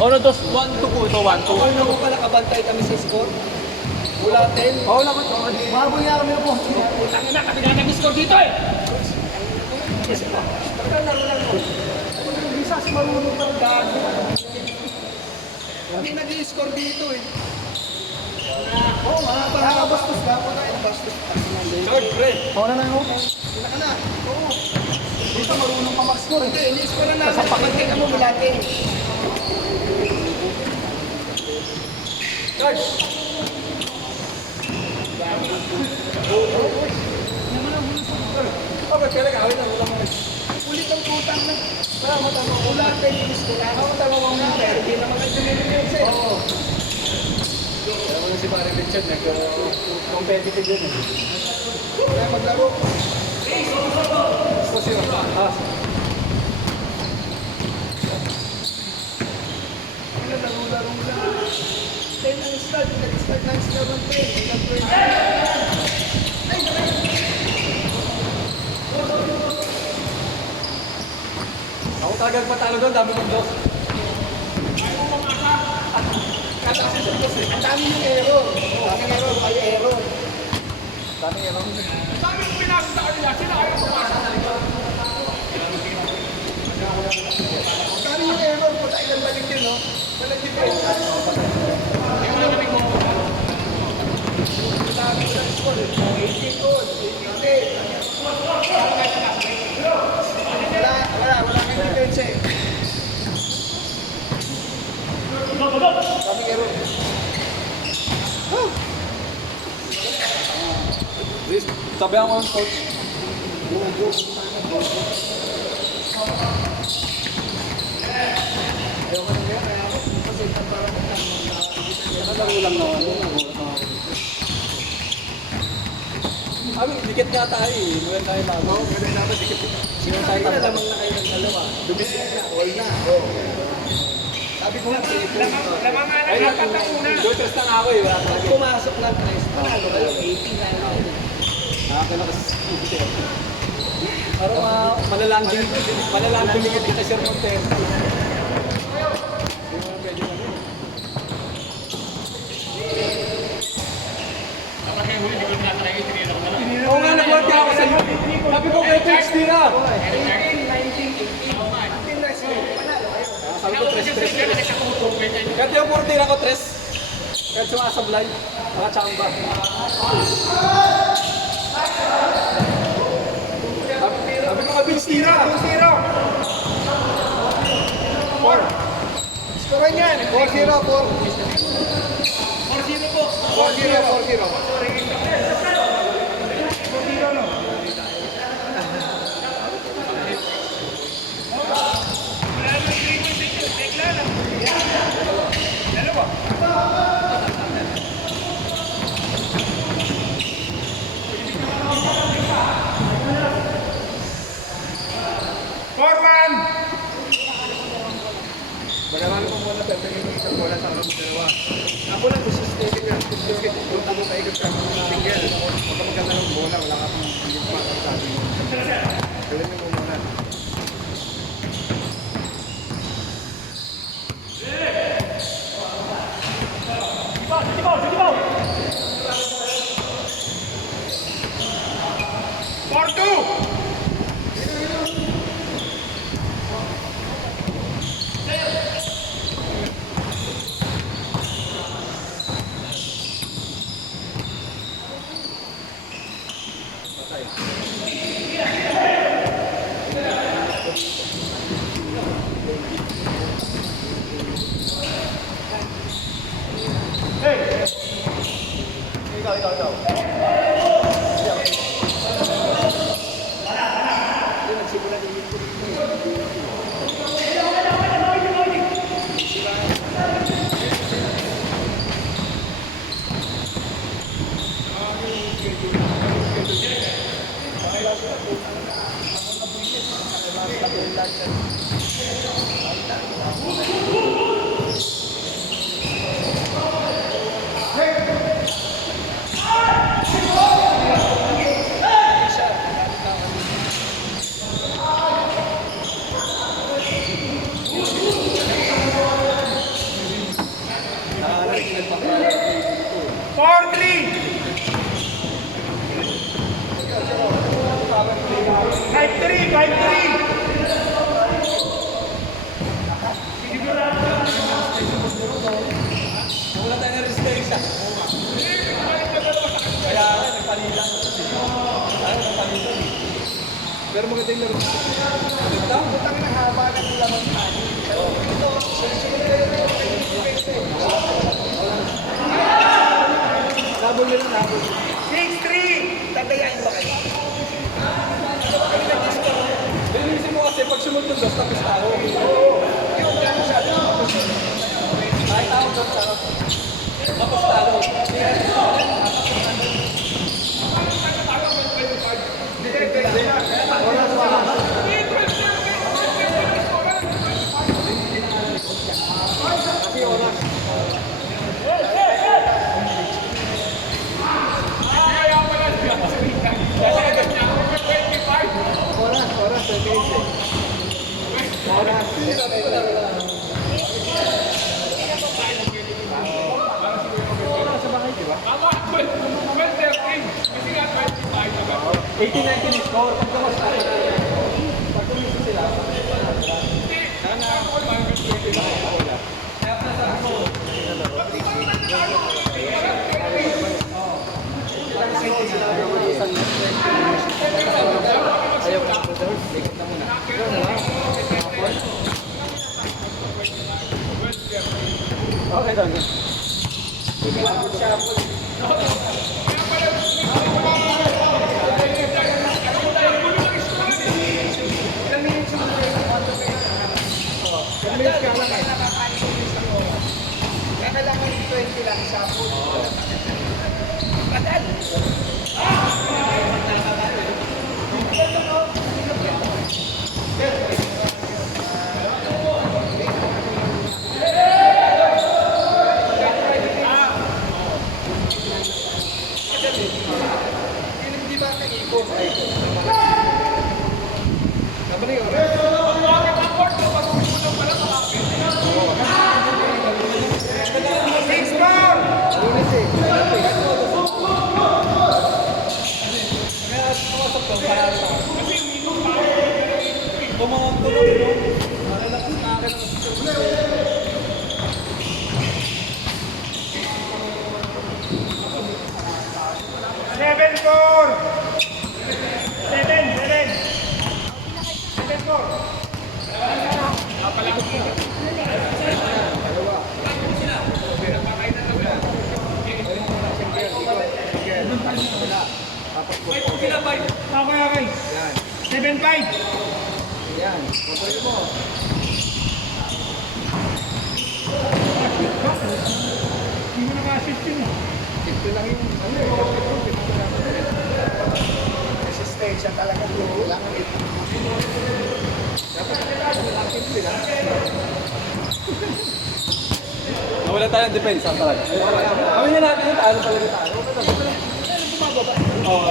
Ano to? 1-2 po ito, 1-2. Ano ko pala kabantay kami sa score? Wala 10. Oo lang ito. Mabol nga kami na po. Putang ina, kasi nga nag-score dito eh. Pagka laro lang mo. Hindi sa si marunong pa rin gago. Hindi nag-i-score dito eh. Oo, mga bastos ka. Mga bastos. Short, pre. Oo na ako. Wala ka na. Oo. Dito marunong pa mag-score. Hindi, ini-score na namin. Pagkakit ka mo mula 10. George. Oh, ba't kailan gawin ang ulang mo? Ulit ang putang na. Matama ko lang kayo gusto lang. Matama ko nga. Pero hindi naman kayo sumilipin eh. Oo. Kaya mo si Barry Richard, nag-competitive yun eh. Kaya maglaro. Gusto siya. Laro-laro lang. 10 ang start. Nag-start ng start ng 10. Ako talagang patalo doon, dami mong dos. Ang dami yung error. Daming error. Ay error. Dami yan. Sabi ko pinasok sa kanila, sila ayaw pumasa sa likod. Ang dami yung error. Kung ilan balik din, no? Walang difference. Yung narinig mo, Ang dami ko ng score. 18 goal. 18 Wala kang difference eh. Daming error. Please, sabihan ko ng coach. Ayaw ko na kaya. Kaya ako. Kasi parang Nakalaro lang naman. Kami, dikit nga tayo eh. Meron tayo bago. Ganun naman dikit. Sino tayo Sabi ko na tayo? lamang na kayo ng dalawa. Dumisip na. All na. Oh. Sabi ko nga, lamang nga Ay, lang apat ang una. Dotres na nga ako eh. Wala pag talaga. pumasok ng press, panalo kayo. 18 na lang. Nakakalakas. Parang malalanding dikit kita Sir Montero. Kapag kayo huli, hindi ko na talaga itinira ko na lang. Oo nga, nagwarte ako sa iyo. Sabi ko kay Coach Tira. 18, 19, 18. 18 na sila. Panalo kayo. Sabi ko, tres. Kasi ako mag-compete. Kahit yung portira ko, tres. Kahit sumasablay. Nakachamba. Sabi ko kay Coach Tira. 4. Scorean yan. 4-0, 4. 4-0 po. 4-0. Wala nang 3 points dito. Tekla lang. Dalawa. Forman! Bagaman mo muna pero yung isang bola sa mga dalawa. Ako lang gusto sa tayo ka. Punta mo kayo ka. Single. Huwag ka maganda ng bola. Wala ka pang hindi pa sabi mo. Gawin mo muna. Porto! Pero maganda yung laro. Putang na haba na ng lamang tani. Ito, sunod-sunod kayo na yung labol nila, labol. 6-3! Tatayain ba kayo? Linisin mo kasi pag sumunod dos, tapos tao. Yung gano'n siya. Kahit tao dos, tapos talo. Oras, 28. Sa bahay, di ba? 18-19 score. Pag tumas tayo. Pag tumis sila. Ayaw ko na po, sir. Likot na muna. Okay, done. Ilang minutes yung ilang minutes ka lang eh. Kaya kailangan 20 lang sa food. Batal! Hindi ba nag-igo? Sabi na yun. Seven, 4! 7, 4! Okay. 7, 5! Yan. Kontrol mo. Hindi mo na ma-assist yun. Ito lang yung ano eh. Resistensya talaga. Kailangan ito. Dapat akin sila. Nawala tayo ng depensa talaga. Kami na natin yung talo talaga tayo. Oo.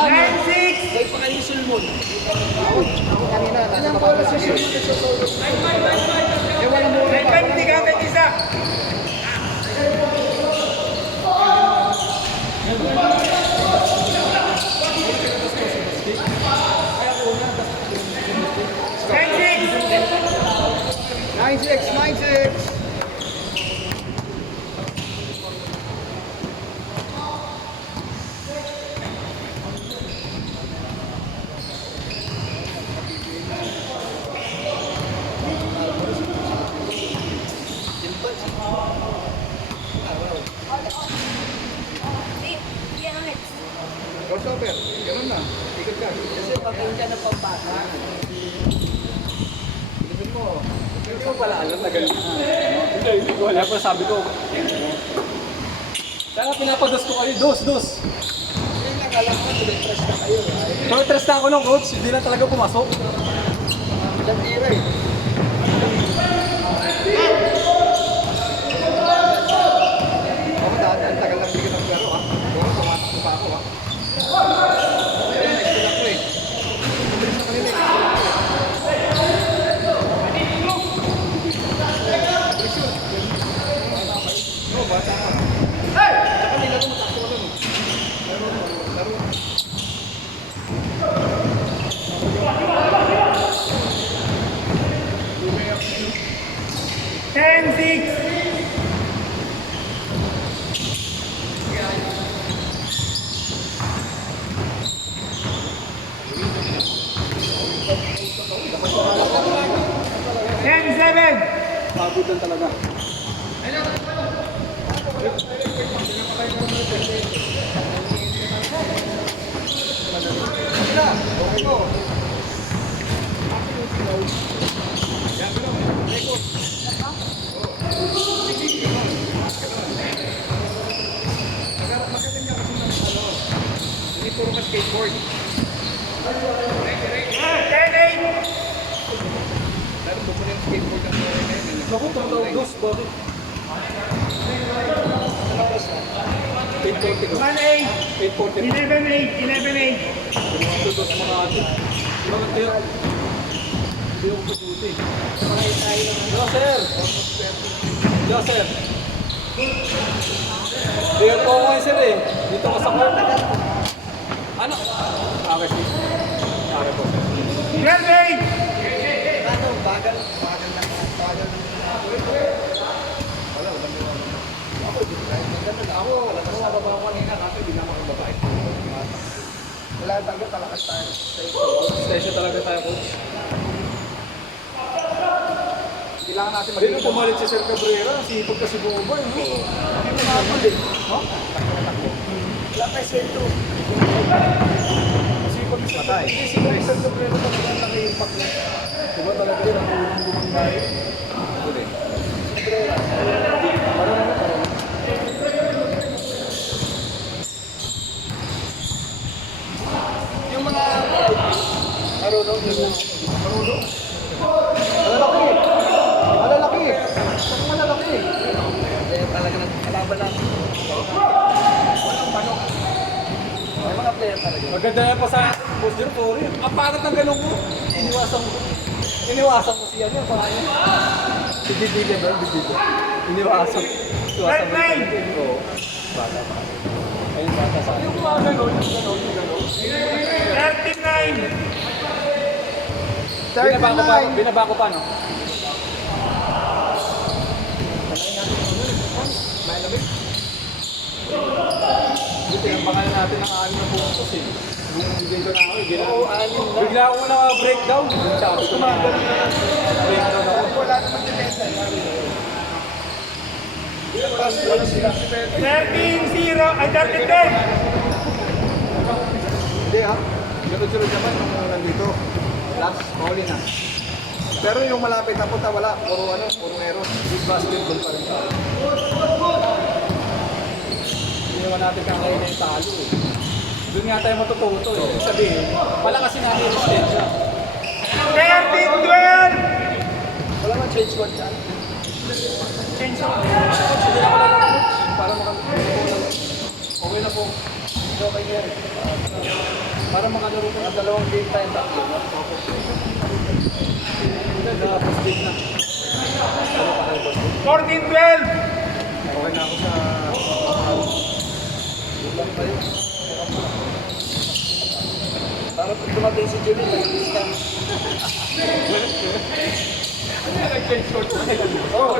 9, 6! Dahil pa kayo sulmon. Ako kanina, nasa mababa si Shir. Eh, walang muna pa. 9, hindi ka kahit isa. Nine six. Crossover, ganun na. Ikot ka. Kasi Pagpunta ng pambata. Lipin mo. Hindi ko pala alam na ganun. Hindi ko alam. Pero sabi ko, sana pinapados ko kayo. Dos. Yung nakalam ka, tuloy-press na kayo. Pero tres na ako ng coach, hindi na talaga pumasok. Ilang tira eh. Ako dati, ang tagal lang bigyan ng laro ha. Ako, tumatakbo pa ako ha. Ayun, next to ako eh. Mabilis na kanila eh. Mabilis yun. Oo, bata ka. Tsaka nilaro mo, takbo ka lang eh. Laro. 10, 6! Pagod lang talaga. Okay po. Hindi puro ka skateboard. Lalo mo yung skateboard ng mga ngayon. Naku, tumatawag dos, bakit? 840 dos. 840. 11-8. Ito dos mga atin. Bakit kaya? Hindi ako tututi. Yo, sir! Yo, sir! Tingnan po ako ngayon, sir eh. Dito ka sa court. Ano? Okay, sir. Okay po, sir. 12-8. Bagal lang. Ako, nababa ko kanina kasi hindi na makababa. Wala talaga, palakas tayo. Station talaga tayo, coach. Kailangan natin Hindi na pumalit si Sir Cabrera. Sipag kasi bumaba, no? Hindi na mapalit. Ha? Wala tayo sento. Sipag si Patay. Hindi, sipag si Sir Cabrera talaga ang naka-impact na. Diba talaga yun ang unang bumangay? Huli. Parang ano, parang. Yung mga marunong yun. Marunong? Malalaki. Saan malalaki? Eh, talaga nagkalaban natin. Walang manok. May mga player talaga. Maganda na pa sa Boss Tori. Ang pangat ng ganun ko. Iniwasan mo siya niya. Pangalan. Bibigyan ba? Bibigyan. Iniwasan. Iwasan mo siya. Oo. Bata pa. Ayun, bata sa akin. Yung mga ganon. 39. Binaba ko pa, no? Tinambangan natin ang anim na puntos eh. Bumibigay ko na ako, Oo, anim na. bigla ako na breakdown. Sabi ko, breakdown ako. Wala naman depensa. Wala sila. 13-0. Ay, 13-10. Hindi ha. Sunod-sunod naman yung nandito. Last, mahuli na. Pero yung malapit na punta, wala. Puro meron. Big basketball pa rin tayo. Hindi naman natin kakain na yung talo eh. Doon nga tayo matututo eh. Ibig sabihin, palakasin natin yung resistensya. 13-12. Wala man change code dyan. Hindi na ako lang para okay na po. Okay yan. Para makalaro ko Ang dalawang game tayo, tatlo. na first game na. Ano pa kayo, boss? 14-12. Okay na ako sa... Ulang pa yun. Para pag dumating si Jimmy, nag-discount. Ano na nag-change court na nila? Oo.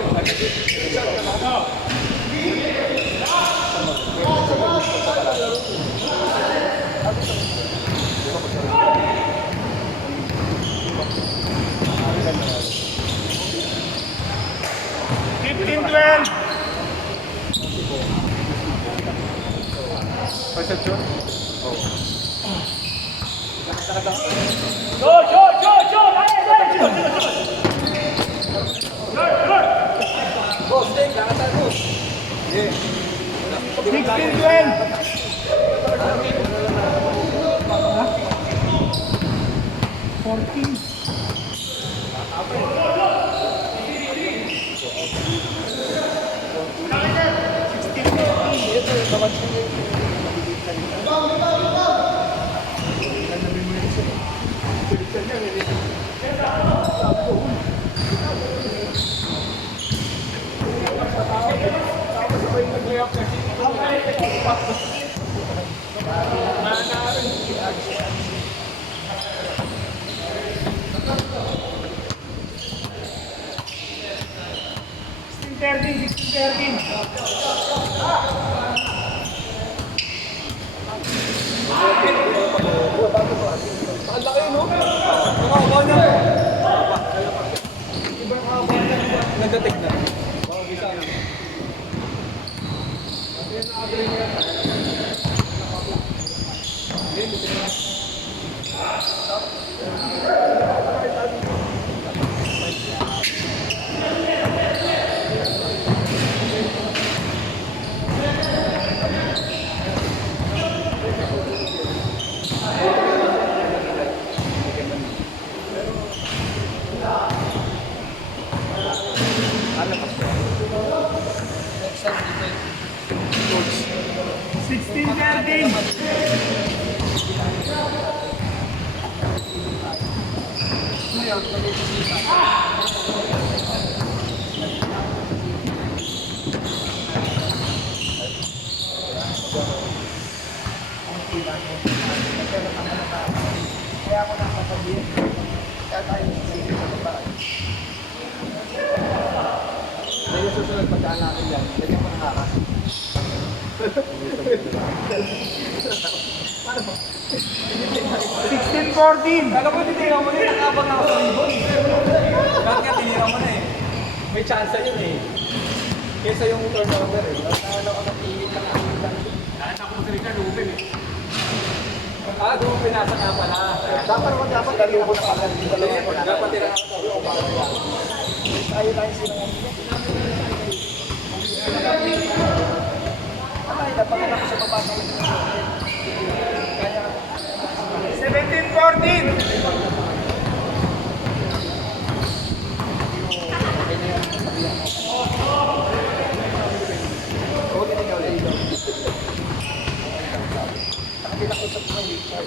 Perception? Boss, Dave, kakasal boss. 16-12. 14. Ito yung tawad ko yung nabibig kanina. Nanabi mo yun siya. Pilitan niya, nilipin. Ang laki, no? Nakakabaw niya. Iba ang haba niya. nagdating na. Oo, bisa na. Sixteen, 13. Kaya ako nasasabihin. Kaya tayo nasasabihin sa babae. Dahil yung susunod pagkaan natin yan, lagyan mo ng hakas. Paano ba? 16, 14. Kala ko tinira mo na eh, nakabang ako sa ribbon. Bakit nga tinira mo na eh? May chance yun eh. Kesa yung turnover eh. Ano ako napihit lang ang ilan. Ako sa Rican, open eh. Ah, doon pinasa ka pala. Dapat lalo ko na pala. Dapat tira ka sa Tayo tayo sila ng Ay, napakalakas sa papasok. Kaya 17, 14. okay na ikaw dito. Nakakilakusap ng wheelchair.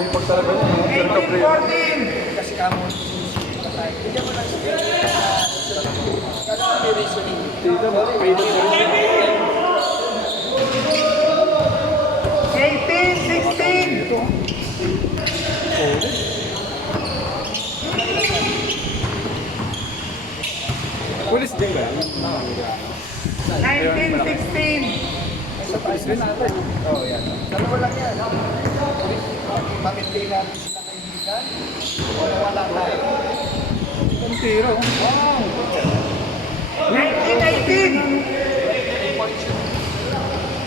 Yung pagtalaga niya, 18, 14. Kasi kamo, bigyan mo lang siya. Kaya may reasoning. dito mo, pwede mo. 18, 16. Pulis din ba? 19, 16. Sa taas din natin. Oo, yan. Dalawa lang yan. Bakit di natin sila kaibigan? Wala tayo. Ang tira. Wow! 19, 18.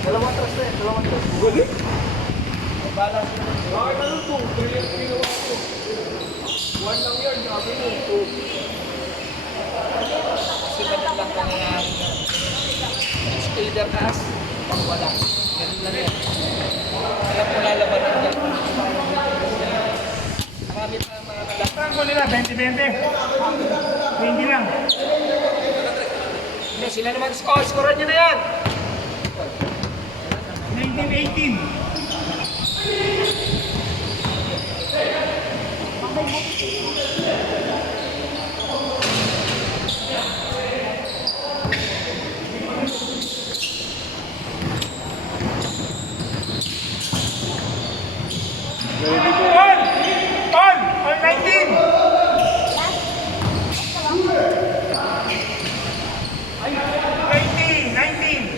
Dalawang trust na yan. Dalawang trust. Galing. May balance. Bakit ano to? Brilliant ginawa ko. One lang yan, sabi mo. Kasi ganun lang nangyayari na. Skater taas. Pag wala. Ganun lang yan. Alam mo lalabanan yan. Marami pa mga kalak. Saan ko nila? 20, 20. 20 lang. Hindi, sila naman score. Scorean nyo na yan. 19, 18. All 19. 20, 19.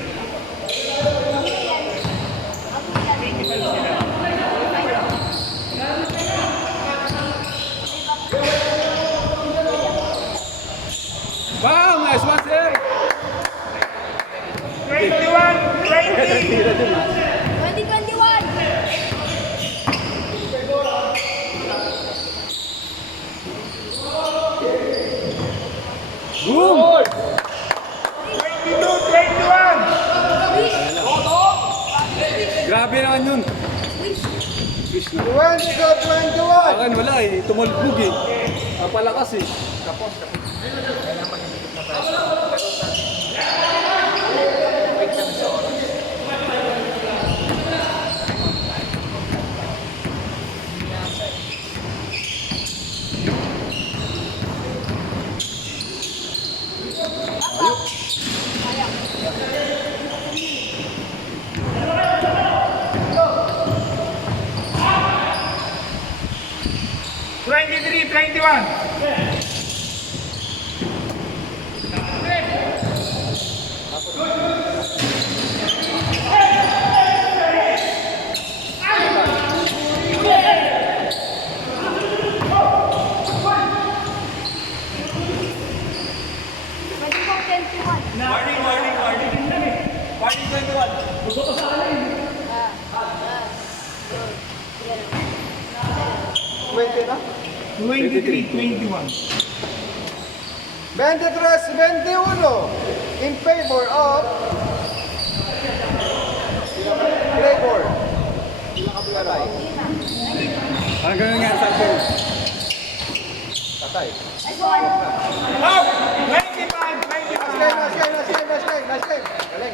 25 sila. Wow, nice one, sir! 21, 20. Tira dun ah. 2021. Boom! 22, 21. Grabe naman yun. Fish na. 21. Akin wala eh, tumalbog eh. Napalakas eh. Twenty-three, 21. 20 na? 23-21. 23-21 in favor of Gregor. Tatay. Parang ganun nga sa akin. Tatay. Out! 25-25. Last game. Galing.